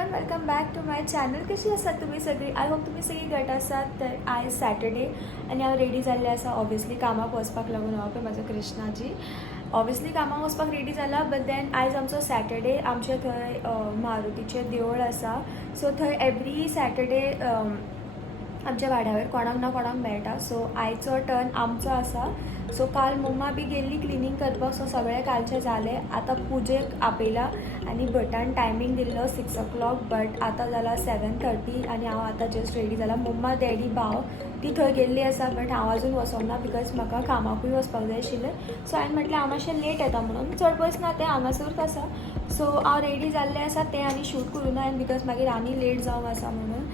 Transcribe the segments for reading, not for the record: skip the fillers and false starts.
Everyone, welcome back to my channel. कशी आसात तुम्ही सगळी? आय होप तुम्ही सगळी घट आसात. तर आयज सॅटर्डे आनी हांव रेडी जाल्लें आसा. ऑब्वियसली कामाक वचपाक लागून हांव पळय म्हाजो कृष्णाजी ऑब्वियसली कामाक वचपाक रेडी जाला. बट देन आयज आमचो सॅटर्डे. आमचे थंय मारुतीचें देवूळ आसा. सो थंय एवरी सॅटर्डे आमच्या वाड्यावयर कोणाक ना कोणाक मेळटा. सो आयचो टर्न आमचो आसा. सो काल मम्मा बी गेल्ली क्लिनींग करपाक. सो सगळें कालचें जालें. आतां पुजेक आपयला आनी भटान टायमींग दिल्लो 6 o'clock. बट आतां जाला 7:30 आनी हांव आतां जस्ट रेडी जाला. मम्मा डॅडी भाव ती थंय गेल्ली आसा. बट हांव आजून वचोंक ना बिकॉज म्हाका कामाकूय वचपाक जाय आशिल्लें. सो हांवें म्हटलें हांव मातशें लेट येता म्हणून. चड पयस ना तें हांगासरूच आसा. सो हांव रेडी जाल्लें आसा तें आनी शूट करूं ना बिकॉज मागीर आनी लेट जावंक आसा म्हणून.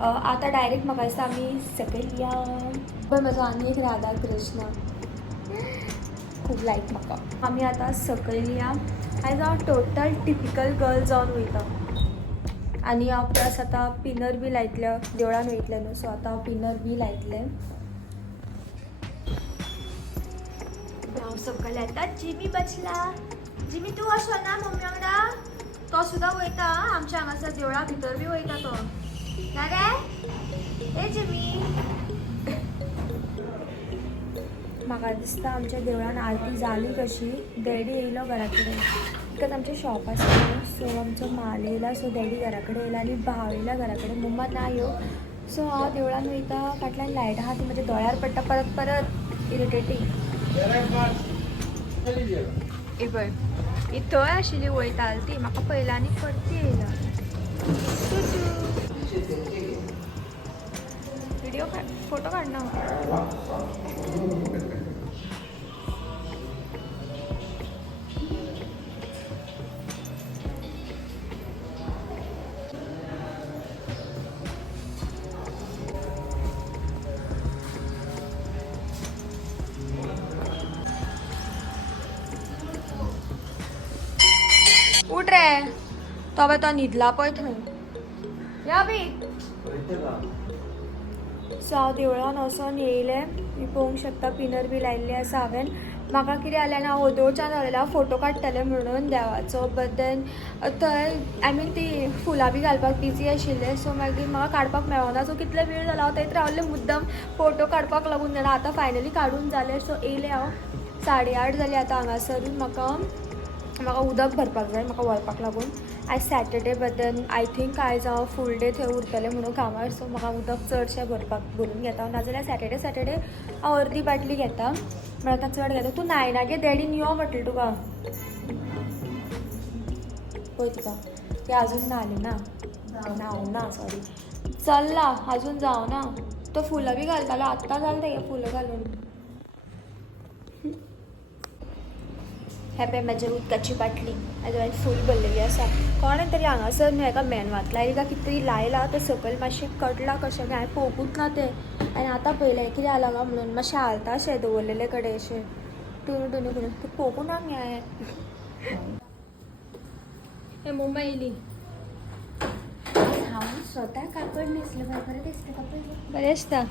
आतां डायरेक्ट म्हाका दिसता आमी सकयल या. पळय म्हाजो आनी एक राधा कृष्ण खूब लायक म्हाका. आमी आतां सकयल या. आयज हांव टोटल टिपिकल गर्ल जावन वयता. आनी हांव प्लस आतां पिनर बी लायतलें. देवळान वयतलें न्हू. सो आतां हांव पिनर बी लायतलें. हांव सकयल येता. जिमी बसला. जिमी तूं वचो ना मम्मी वांगडा? तो सुद्दां वयता. आमच्या हांगासर देवळा भितर बी वयता तो. ना रे ए जिमी? म्हाका दिसता आमच्या देवळान आरती जाली कशी. डॅडी येयलो घरा कडेन बिकॉज आमचें शॉप आसा न्हू. सो आमचो माल येयला. सो डॅडी घरा कडेन येयला आनी भाव येयला घरा कडेन. मम्मा ना येव. सो हांव देवळान वयता. फाटल्यान लायट आहा ती म्हज्या दोळ्यार पडटा परत परत. इरिटेटींग. ए पळय ही थंय आशिल्ली वयता ती. म्हाका पयला आनी परती येयला. व्हिडिओ फोटो काड ना. उठ रे. तो तो न्हिदला पळय थंय. या बी. सो हांव देवळान वचोन येयलें. मी पळोवंक शकता पिनर बी लायिल्ली आसा हांवें. म्हाका कितें जालें ना हांव वोदोळच्यान रावलेलें. हांव फोटो काडटलें म्हणून देवाचो. बट देन थंय आय मीन ती फुलां बी घालपाक बिजी आशिल्लें. सो मागीर म्हाका काडपाक मेळोना. सो कितले वेळ जाला हांव थंयच रावलें मुद्दम फोटो काडपाक लागून. जाणा आतां फायनली काडून जालें. सो येयलें हांव. 8:30 जालीं आतां हांगासरून. म्हाका उदक भरपाक जाय म्हाका व्हरपाक लागून. आयज Saturday but then I think आयज हांव फूल डे थंय उरतलें म्हणून कामार. सो म्हाका उदक चडशें भरून घेता. नाजाल्यार सॅटर्डे हांव अर्दी बाटली घेता. म्हण आतां चड घेता. तूं न्हायना गे. डॅडीन यो म्हटलें तुका. पळय तुका ती आजून न्हाली ना. न्हावना सॉरी. चल्ला आजून जावना. तो फुलां बी घालतालो. आत्तां जालें तेगे फुलां घालून. हे पळय म्हाजी उदकाची बाटली हाजे फूल भरलेली आसा. कोणें तरी हांगासर न्हू हेका मेनवात लायली काय कितें तरी लायला. तें सकयल मातशें कटलां कशें काय हांवें पळोवंकूच ना तें. आनी आतां पळयलें कितें जालां काय म्हणून. मातशें हालता अशें दवरलेले कडेन अशें टुनू टुनू करून. तें पळोवंकूच ना गे हांवें. हे मम्मा येयली. हांव स्वता कापड न्हेसलें बाय. बरें दिसता कापड. बरें दिसता.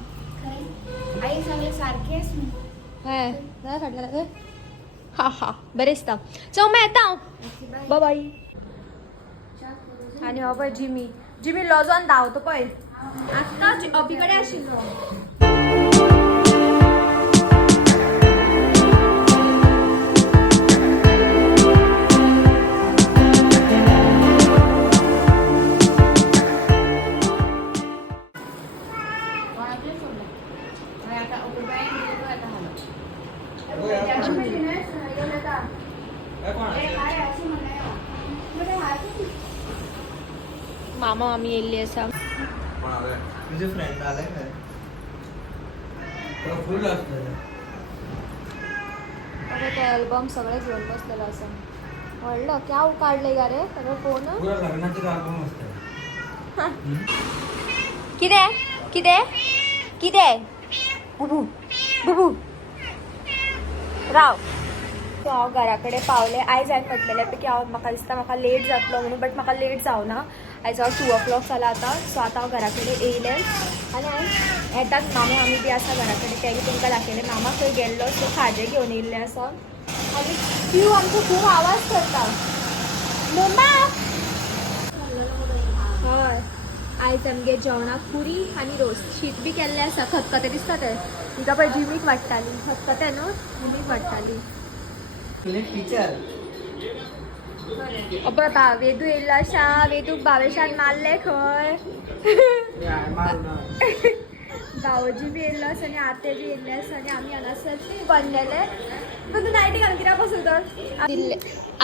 आई सगळें सारकें आसा न्हू. हय जाय फाटल्यान जाय. हा हा बरें दिसता. सो मग येता हांव. Bye bye. आनी हो पळय जिमी लॉजॉन धांवता पळय. आत्तां अभी कडेन आशिल्लो. मामा मामी येयल्ली आसा. तुझे फ्रेंड आले काय? फुल असलं. अगं ते अल्बम सगळे घेऊन बसलेलो आसा. व्हडलो क्या काडले गा रे सगळं फोन. पुरा लग्नाचे अल्बम असतात. कितें कितें कितें बुबू बुबू राव. सो हांव घरा कडेन पावलें. आयज हांवें म्हटलेलें की हांव म्हाका दिसता म्हाका लेट जातलो म्हणून. बट म्हाका लेट जावना. आयज हांव 2 o'clock जाला आतां. सो आतां हांव घरा कडेन येयलें. आनी हांवें येताच मामा आमी बी आसा घरा कडेन. तेंय तुमकां दाखयलें. मामा खंय गेल्लो. सो खाजें घेवन येयल्लें आसा. आनी पिव आमचो खूब आवाज करता. मम्मा आयज आमगे जेवणाक पुरी आनी रोस शीत बी केल्लें आसा खतखतें दिसता तें तिका पळय जिमीक वाडटाली खतखतें न्हू जिमीक वाडटाली टीचर पळय वेदू येयल्लो आसा वेदूक भावेशान मारले खंय भावोजी बी येयल्लो आसा आनी आते बी येयल्ले आसा आनी आमी हांगासर बनलेले पण तूं नायटी घालून कित्याक बसू तर दिल्ले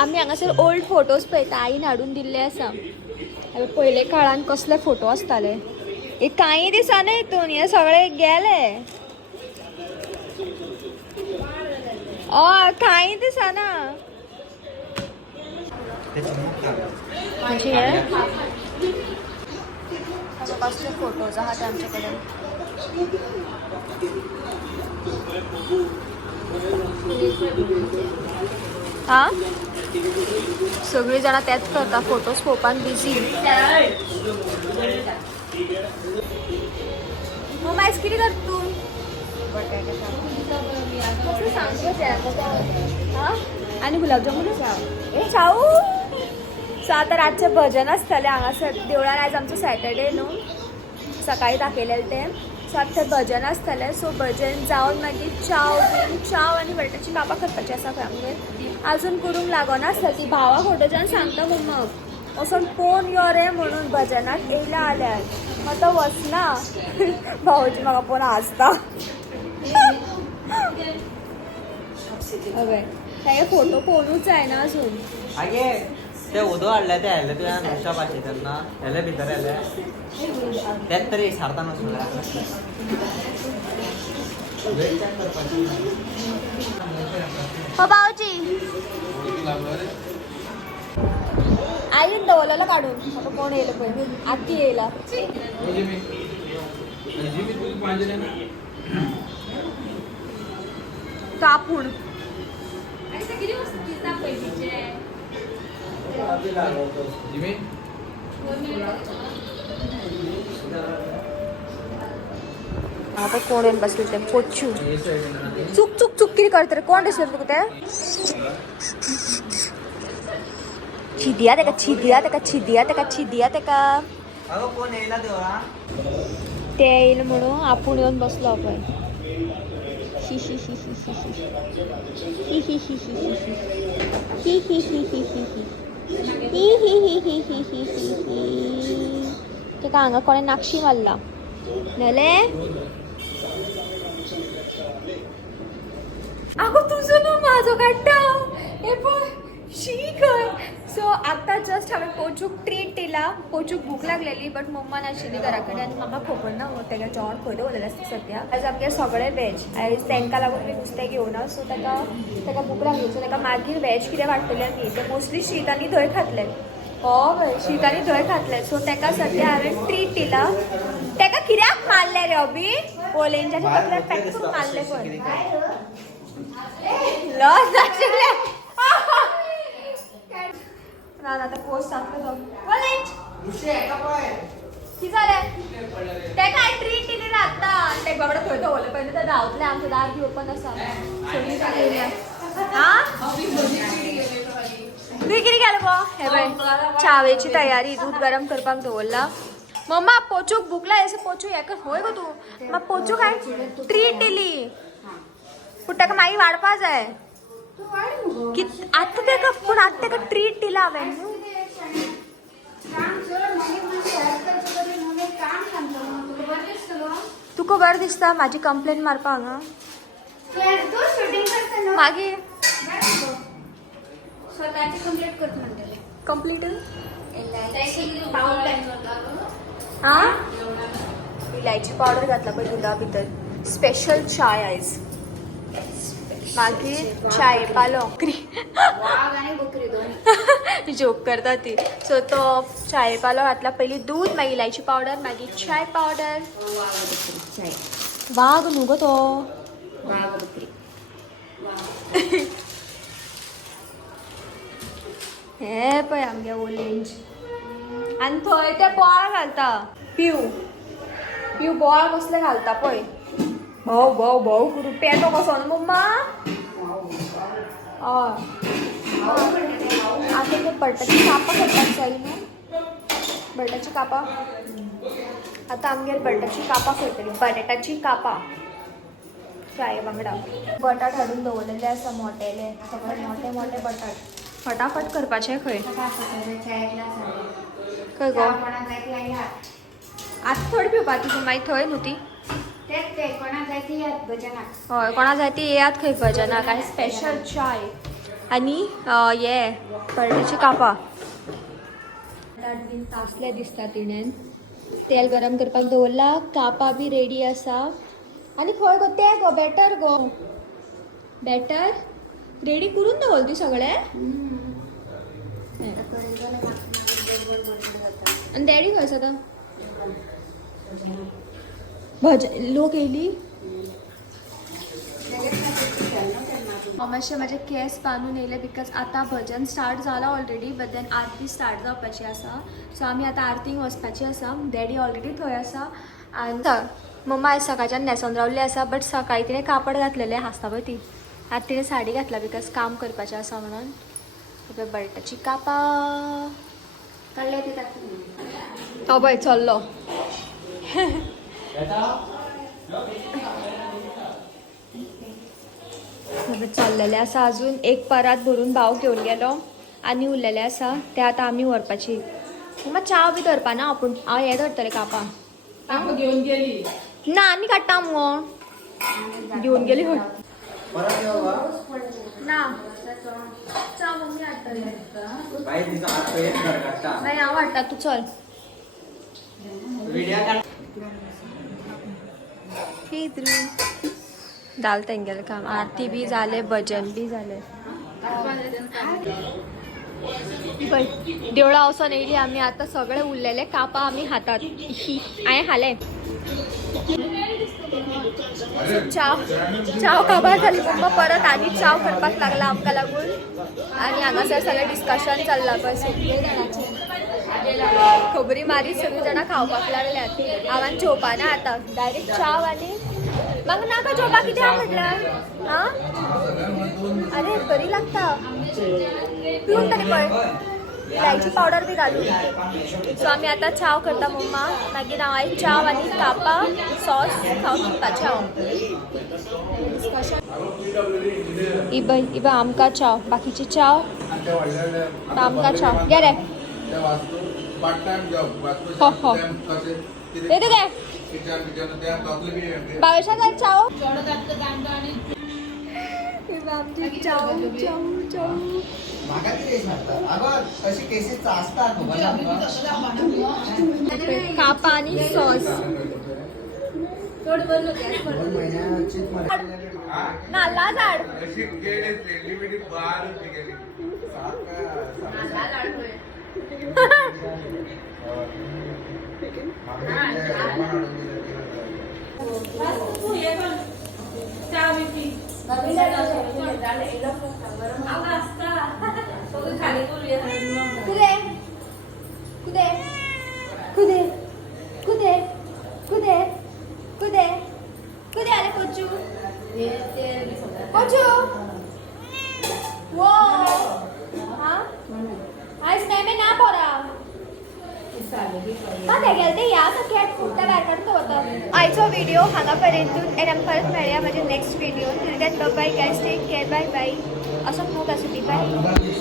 आमी हांगासर ओल्ड फोटोज पळयता आईन हाडून दिल्ले आसा पयले काळान कसले फोटो आसताले एक कांय दिसांनी हितून हे सगळे गेले हय कांय दिसाना म्हणजे हे कसले फोटोज आहात ते आमचे कडेन हा सगळी जाणां तेच करता फोटोज पळोवपाक बिजी मग मायज कितें कर तूं आनी गुलाबजामुन चाऊ सो आतां रातचें भजन आसतलें हांगासर देवळान आयज आमचो सॅटर्डे न्हू सकाळीं दाखयलेलें तें सो आतां थंय भजन आसतलें सो भजन जावन मागीर चाव आनी बटाची कापां करपाची आसा खंय आमगेर आजून करूंक लागोना आसता ती भावा फोटोच्यान सांगता मम्माक वचोन पळोवन यो रे म्हणून भजनाक येयल्या जाल्यार मात तो वचना भावोजी म्हाका पळोवन हांसता हय तागे फोटो पळोवनूच जायना अजून आगे ते उदो हाडले ते हाडले तुवें नुस्त्या भाशे तेन्ना हेले भितर येले तेच तरी सारता नासलो हो भावजी आईन दवरलेलो काडून म्हाका कोण येयलो पळय आत्ती येयला कापूण आता कोण येऊन बसले ते पोचू चूक चूक चूक किती करता रे कोण दिसलं तुका ते छिदिया तेका छिदिया तेका छिदिया तेका छिदिया तेका अगो कोण येयला देवा ते येईल म्हणून आपूण येऊन बसलो पळय शी शी शी शी शी शी ही ही ही ही ही ही ही ही ही ही तेका हांगा कोणें नाक्षी मारला नाले आगो तुजो न्हू म्हाजो काडटा हे पळय शी खंय सो आतां जस्ट हांवें पोचूक ट्रीट दिला पोचूक भूक लागलेली बट मम्मा नाशिल्ली घरा कडेन आनी म्हाका खबर ना तेगे जेवण खंय दवरलेलें आसता सद्या आयज आमगे सगळें वॅज आयज तांकां लागून बी नुस्तें घेवना सो ताका भूक लागली सो ताका मागीर वॅज कितें वाडटलें आमी ते मोस्टली शीत आनी धंय खातले हय शीत आनी धंय खातले सो ताका सद्या हांवें ट्रीट दिला ताका कित्याक मारले रे अभी ओलेंच्याच्या तकल्यार पॅटून मारले पण लॉस नाशिल्ले ना ना आता पोस्ट सांगतो ओलेंच कितें जालें ताका हांवें ट्रीट दिली ना आतां ते बाबडे थंय दवरले पयलीं ते धांवतले आमचो दार बी ओपन आसा सगळीं येयल्या हां तुवें कितें केलें गो हे पळय चावेची तयारी दूद गरम करपाक दवरला मम्मा पोचूक भूक लागली पोचू हें कर होय गो तूं म्हाका पोचूक हांवें ट्रीट दिली पूण ताका मागीर वाडपा जाय आतां ताका पूण आतां ताका ट्रीट दिला हांवें न्हू तुका बरें दिसता म्हाजी कंप्लेन मारपा हांगा मागीर स्वतःची कंप्लीट करत म्हणटले कंप्लीट पावडर आं इलायची पावडर घातला पळय दुधा भितर स्पेशल चाय आयज मागीर चाय पालो वाघ आणि बकरी दोन्ही जोक करता ती सो तो चाय पालो घातला पयलीं दूध मागीर इलायची पावडर मागीर चाय पावडर वाघ बकरी चाय वाघ न्हू गो तो वाघ बकरी हे पळय आमगे ओलेंज आनी थंय ते बोवाळ घालता पिव पिव बोवाळ कसले घालता पळय भोव भोव भोव करून पेटो कसो न्हू मम्मा हय आतां ते पडटा ती कापां करपाक जाय न्हू बटाची कापा आता आमगेर बटाची कापा करतली बटाटाची कापा फ्राय बांगडा बटाट हाडून दवरलेले आसा मोठेले सगळे मोठे मोठे बटाट फटाफट करपाचे खंय खंय गो आतां थोडी पिवपा तुजी मागीर थंय न्हू ती हय कोणा जाय ती येयात खंय भजनाक आनी स्पेशल चाय आनी हे बटाटाची कापा बटाट बीन तासले दिसता तिणेन तेल गरम करपाक दवरला कापा बी रेडी आसा आनी खंय गो तें गो बॅटर रेडी करून दवरल ती सगळे आनी डॅडी खंय आसा आतां लोक येयली मातशें म्हाजे केस बांदून येयले बिकॉज आतां भजन स्टार्ट जाला ऑलरेडी बट देन आरती स्टार्ट जावपाची आसा सो आमी आतां आरतीक वचपाची आसा डॅडी ऑलरेडी थंय आसा आनी मम्मा आयज सकाळच्यान न्हेसोन रावल्ली आसा बट सकाळी तिणें कापड घातलेलें आसता पळय ती आतां तिणें साडी घातला बिकॉज काम करपाचें आसा म्हणून बटाटाची कापा काडले ती तो पळय चल्लो चल्लेले आसा अजून एक परात भरून भाव घेवन गेलो आनी उरलेले आसा ते आतां आमी व्हरपाची मात चाव बी धरपा ना आपूण हांव हे धरतलें कापा घेऊन गेली ना आमी काडटा मुगो घेवन गेली खंय ना चाव मम्मी हाडटलें मागीर हांव हाडटा तूं चल जालें तेंगेलें काम आरती बी जालें भजन बी जालें पळय देवळा वचोन येयली आमी आतां सगळे उरलेले कापा आमी हातात हांवें खालें चाव काबार जाली मम्मा परत आनी चाव करपाक लागला आमकां लागून आनी हांगासर सगळें डिस्कशन चल्लां पळय सगळे जाणांचें खबरी मारीत सगळीं जाणां खावपाक लागल्यात हांवें जेवपाना आतां डायरेक्ट चाव आनी म्हाका नाका जेवपाक कितें हा म्हटल्यार आं अरे बरी लागता पिवन तरी पळय इलायची पावडर बी घालून सो आमी आतां चाव करता मम्मा मागीर हांव आयज चाव आनी कापा सॉस खावन शिकपाचें हांव इबय आमकां चाव बाकीची चाव आमकां चाव घे रे हो हो दे गे बावेशा जाय चाव आमची चाव चाव चाव कापा आणि सॉस नाल्ला झाड कुदे कुदे कुदे कुदे कुदे कुदे कुदे आले कोचू कोचू वो हाँ आज नाही मी ना पोरा गेलते या कॅट फुटता भायर काडून दवरता आयचो व्हिडिओ हांगा पर्यंतून एंड आमी परत मेळया म्हाज्या नेक्स्ट व्हिडिओन till then bye guys take care bye bye असो खूब आसा ती बाय